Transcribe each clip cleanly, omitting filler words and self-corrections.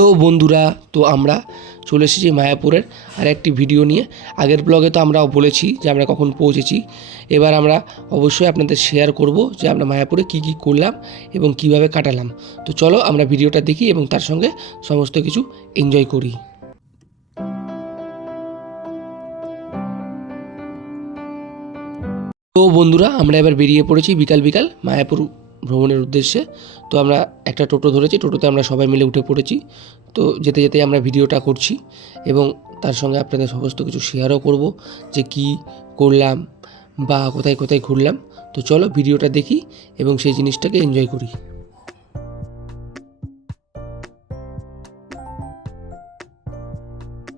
তো বন্ধুরা, তো আমরা চলে এসেছি মায়াপুরের আর একটি ভিডিও নিয়ে। আগের ব্লগে তো আমরা বলেছি যে আমরা কখন পৌঁছেছি। এবার আমরা অবশ্যই আপনাদের শেয়ার করব যে আমরা মায়াপুরে কি কি করলাম এবং কিভাবে কাটালাম। তো চলো আমরা ভিডিওটা দেখি এবং তার সঙ্গে সমস্ত কিছু এনজয় করি। তো বন্ধুরা, আমরা এবার বেরিয়ে পড়েছি বিকাল বিকাল মায়াপুর ভ্রমণের উদ্দেশ্যে। তো আমরা একটা টোটো ধরেছি, টোটোতে আমরা সবাই মিলে উঠে পড়েছি। তো যেতে যেতে আমরা ভিডিওটা করছি এবং তার সঙ্গে আপনাদের সমস্ত কিছু শেয়ারও করব যে কি করলাম বা কোথায় কোথায় ঘুরলাম। তো চলো ভিডিওটা দেখি এবং সেই জিনিসটাকে এনজয় করি।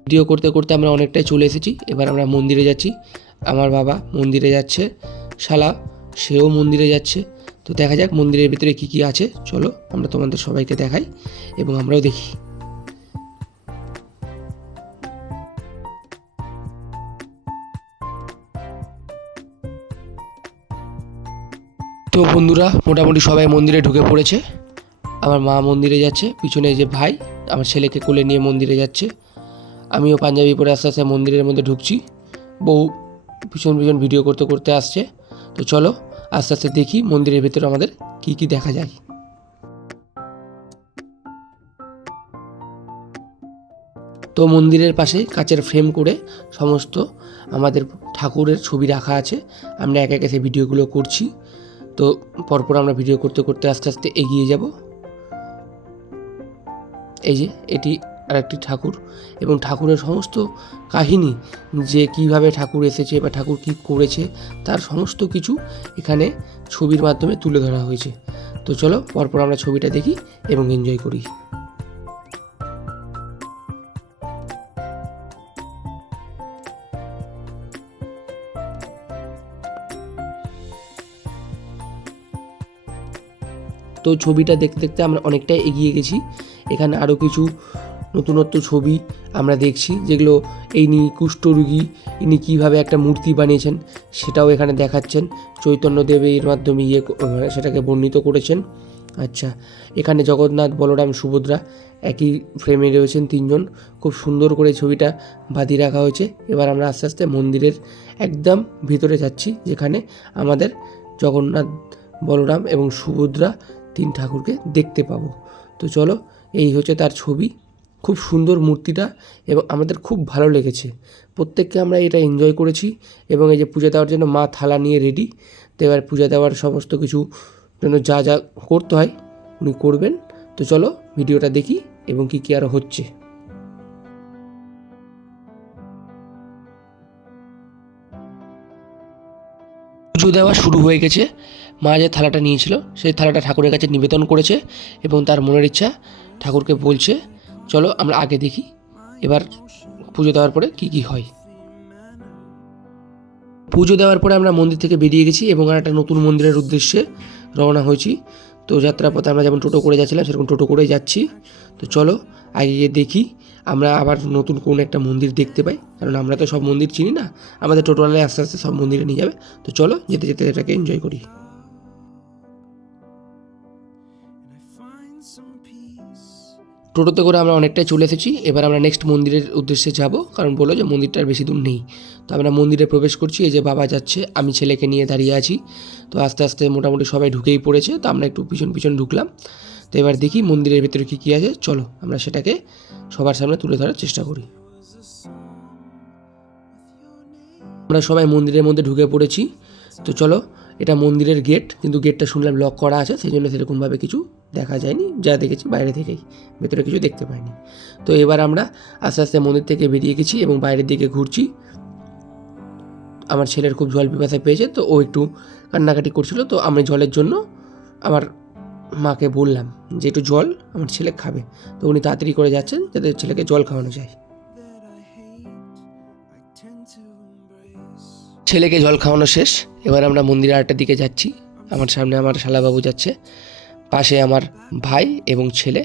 ভিডিও করতে করতে আমরা অনেকটাই চলে এসেছি। এবার আমরা মন্দিরে যাচ্ছি। আমার বাবা মন্দিরে যাচ্ছে, শালা সেও মন্দিরে যাচ্ছে। তো দেখা যাক মন্দিরের ভিতরে কি কি আছে। চলো আমরা তোমাদের সবাইকে দেখাই এবং আমরাও দেখি। তো বন্ধুরা, মোটামুটি সবাই মন্দিরে ঢুকে পড়েছে। আমার মা মন্দিরে যাচ্ছে, পিছনে যে ভাই আমার ছেলেকে কোলে নিয়ে মন্দিরে যাচ্ছে। আমিও পাঞ্জাবি পরে আস্তে আস্তে মন্দিরের মধ্যে ঢুকছি। বউ পিছন পিছন ভিডিও করতে করতে আসছে। তো চলো আস্তে আস্তে দেখি মন্দিরের ভেতরে আমাদের কি কি দেখা যায়। তো মন্দিরের পাশে কাচের ফ্রেম করে সমস্ত আমাদের ঠাকুরের ছবি রাখা আছে। আমরা একে একে সেই ভিডিওগুলো করছি। তো পরপর আমরা ভিডিও করতে করতে আস্তে আস্তে এগিয়ে যাব। এই যে এটি আর একটি ঠাকুর এবং ঠাকুরের সমস্ত কাহিনী, যে কিভাবে ঠাকুর এসেছে বা ঠাকুর কী করেছে তার সমস্ত কিছু এখানে ছবির মাধ্যমে তুলে ধরা হয়েছে। তো চলো পরপর আমরা ছবিটা দেখি এবং এনজয় করি। তো ছবিটা দেখতে দেখতে আমরা অনেকটাই এগিয়ে গেছি। এখানে আরও কিছু নতুনত্ব ছবি আমরা দেখছি, যেগুলো ইনি কুষ্ঠরোগী, ইনি কীভাবে একটা মূর্তি বানিয়েছেন সেটাও এখানে দেখাচ্ছেন। চৈতন্যদেব এর মাধ্যমে সেটাকে বর্ণিত করেছেন। আচ্ছা, এখানে জগন্নাথ, বলরাম, সুভদ্রা একই ফ্রেমে রয়েছেন তিনজন। খুব সুন্দর করে ছবিটা বাঁধিয়ে রাখা হয়েছে। এবার আমরা আস্তে আস্তে মন্দিরের একদম ভিতরে যাচ্ছি, যেখানে আমাদের জগন্নাথ, বলরাম এবং সুভদ্রা তিন ঠাকুরকে দেখতে পাবো। তো চলো, এই হচ্ছে তার ছবি। খুব সুন্দর মূর্তিটা এবং আমাদের খুব ভালো লেগেছে। প্রত্যেককে আমরা এটা এনজয় করেছি এবং এই যে পূজা দেওয়ার জন্য মা থালা নিয়ে রেডি। তো এবার পূজা দেওয়ার সমস্ত কিছু জন্য যা যা করতে হয় উনি করবেন। তো চলো ভিডিওটা দেখি এবং কী কী আরও হচ্ছে। পুজো দেওয়া শুরু হয়ে গেছে। মা যে থালাটা নিয়েছিল সেই থালাটা ঠাকুরের কাছে নিবেদন করেছে এবং তার মনের ইচ্ছা ঠাকুরকে বলছে। চলো আমরা আগে দেখি এবার পুজো দেওয়ার পরে কি কি হয়। পুজো দেওয়ার পরে আমরা মন্দির থেকে বেরিয়ে গেছি এবং আর একটা নতুন মন্দিরের উদ্দেশ্যে রওনা হয়েছি। তো যাত্রাপথে আমরা যেমন টোটো করে যাচ্ছিলাম সেরকম টোটো করেই যাচ্ছি। তো চলো আগে গিয়ে দেখি আমরা আবার নতুন কোন একটা মন্দির দেখতে পাই, কারণ আমরা তো সব মন্দির চিনি না। আমাদের টোটোওয়ালায় আস্তে আস্তে সব মন্দিরে নিয়ে যাবে। তো চলো যেতে যেতে এটাকে এনজয় করি। টোটোতে করে আমরা অনেকটাই চলে এসেছি। এবার আমরা নেক্সট মন্দিরের উদ্দেশ্যে যাব, কারণ বললো যে মন্দিরটার বেশি দূর নেই। তো আমরা মন্দিরে প্রবেশ করছি। এই যে বাবা যাচ্ছে, আমি ছেলেকে নিয়ে দাঁড়িয়ে আছি। তো আস্তে আস্তে মোটামুটি সবাই ঢুকেই পড়েছে। তো আমরা একটু পিছন পিছন ঢুকলাম। তো এবার দেখি মন্দিরের ভিতরে কী কী আছে। চলো আমরা সেটাকে সবার সামনে তুলে ধরার চেষ্টা করি। আমরা সবাই মন্দিরের মধ্যে ঢুকে পড়েছি। তো চলো, এটা মন্দিরের গেট, কিন্তু গেটটা শুনলাম লক করা আছে, সেই জন্য সেরকমভাবে কিছু দেখা যায়নি। যা দেখেছি বাইরে থেকেই, ভেতরে কিছু দেখতে পাইনি। তো এবার আমরা আস্তে আস্তে মন্দির থেকে বেরিয়ে গেছি এবং বাইরের দিকে ঘুরছি। আমার ছেলের খুব জল পিপাসা পেয়েছে, তো ও একটু কান্নাকাটি করছিল। তো আমি জলের জন্য আমার মাকে বললাম যে একটু জল আমার ছেলে খাবে। তো উনি তাড়াতাড়ি করে যাচ্ছেন যাতে ছেলেকে জল খাওয়ানো যায়। ছেলেকে জল খাওয়ানো শেষ। এবার আমরা মন্দিরের আরেকটার দিকে যাচ্ছি। আমার সামনে আমার শালাবাবু যাচ্ছে, পাশে আমার ভাই এবং ছেলে।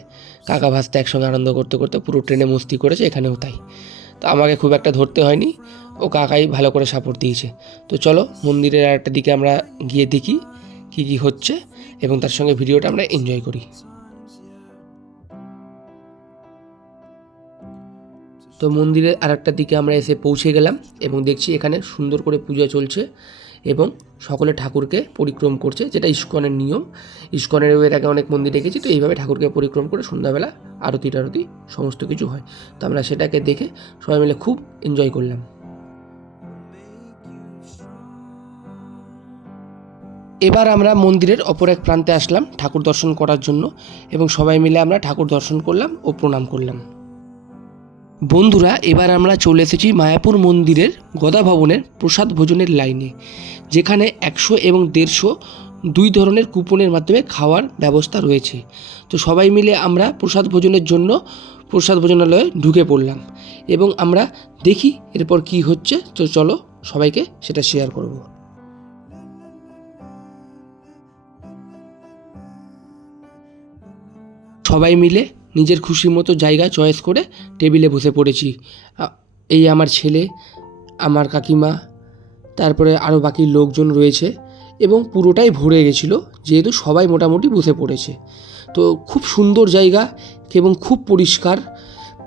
কাকা ভাস্তা একসঙ্গে আনন্দ করতে করতে পুরো ট্রেনে মস্তি করেছে, এখানেও তাই। তো আমাকে খুব একটা ধরতে হয়নি, ও কাকাই ভালো করে সাপোর্ট দিয়েছে। তো চলো মন্দিরের আরেকটার দিকে আমরা গিয়ে দেখি কী কী হচ্ছে এবং তার সঙ্গে ভিডিওটা আমরা এনজয় করি। তো মন্দিরের আরেকটা দিকে আমরা এসে পৌঁছে গেলাম এবং দেখছি এখানে সুন্দর করে পূজা চলছে এবং সকলে ঠাকুরকে পরিক্রম করছে, যেটা ইস্কনের নিয়ম। ইস্কনের এর আগে অনেক মন্দির দেখেছি, তো এইভাবে ঠাকুরকে পরিক্রম করে সন্ধ্যাবেলা আরতি টারতি সমস্ত কিছু হয়। তো আমরা সেটাকে দেখে সবাই মিলে খুব এনজয় করলাম। এবার আমরা মন্দিরের অপর এক প্রান্তে আসলাম ঠাকুর দর্শন করার জন্য এবং সবাই মিলে আমরা ঠাকুর দর্শন করলাম ও প্রণাম করলাম। বন্ধুরা, এবার আমরা চলে এসেছি মায়াপুর মন্দিরের গদা ভবনের প্রসাদ ভোজনের লাইনে, যেখানে 100 এবং 150 দুই ধরনের কুপনের মাধ্যমে খাওয়ার ব্যবস্থা রয়েছে। তো সবাই মিলে আমরা প্রসাদ ভোজনের জন্য প্রসাদ ভোজনালয়ে ঢুকে পড়লাম এবং আমরা দেখি এরপর কি হচ্ছে। তো চলো সবাইকে সেটা শেয়ার করব। সবাই মিলে নিজের খুশি মতো জায়গা চয়েস করে টেবিলে বসে পড়েছি। এই আমার ছেলে, আমার কাকিমা, তারপরে আরও বাকি লোকজন রয়েছে এবং পুরোটাই ভরে গেছিলো, যেহেতু সবাই মোটামুটি বসে পড়েছে। তো খুব সুন্দর জায়গা এবং খুব পরিষ্কার।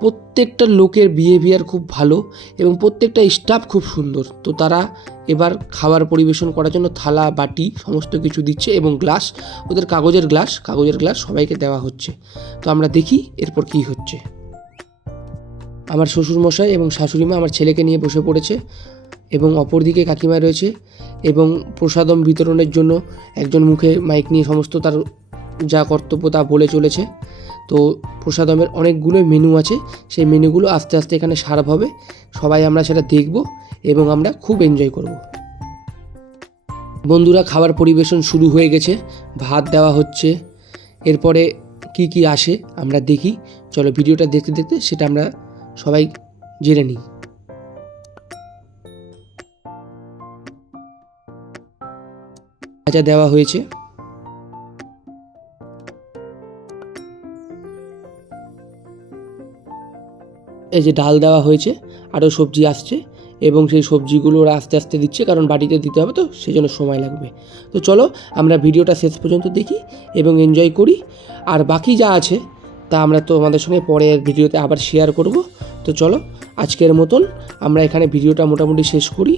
প্রত্যেকটা লোকের বিহেভিয়ার খুব ভালো এবং প্রত্যেকটা স্টাফ খুব সুন্দর। তো তারা এবার খাবার পরিবেশন করার জন্য থালা বাটি সমস্ত কিছু দিচ্ছে এবং গ্লাস, ওদের কাগজের গ্লাস সবাইকে দেওয়া হচ্ছে। তো আমরা দেখি এরপর কি হচ্ছে। আমার শ্বশুরমশাই এবং শাশুড়িমা আমার ছেলেকে নিয়ে বসে পড়েছে এবং অপরদিকে কাকিমা রয়েছে এবং প্রসাদম বিতরণের জন্য একজন মুখে মাইক নিয়ে সমস্ত তার যা কর্তব্য তা বলে চলেছে। তো প্রসাদমের অনেকগুলো মেনু আছে, সেই মেনুগুলো আস্তে আস্তে এখানে সার্ভ হবে। সবাই আমরা সেটা দেখব এবং আমরা খুব এনজয় করব। বন্ধুরা, খাবার পরিবেশন শুরু হয়ে গেছে, ভাত দেওয়া হচ্ছে। এরপরে কি কি আসে আমরা দেখি। চলো ভিডিওটা দেখতে দেখতে সেটা আমরা সবাই জেনে নিই। ভাজা দেওয়া হয়েছে, এই যে ডাল দেওয়া হয়েছে, আরও সবজি আসছে এবং সেই সবজিগুলো ওরা আস্তে আস্তে দিচ্ছে, কারণ বাড়িতে দিতে হবে, তো সেই জন্য সময় লাগবে। তো চলো আমরা ভিডিওটা শেষ পর্যন্ত দেখি এবং এনজয় করি। আর বাকি যা আছে তা আমরা তো আমাদের সঙ্গে পরের ভিডিওতে আবার শেয়ার করব। তো চলো আজকের মতন আমরা এখানে ভিডিওটা মোটামুটি শেষ করি।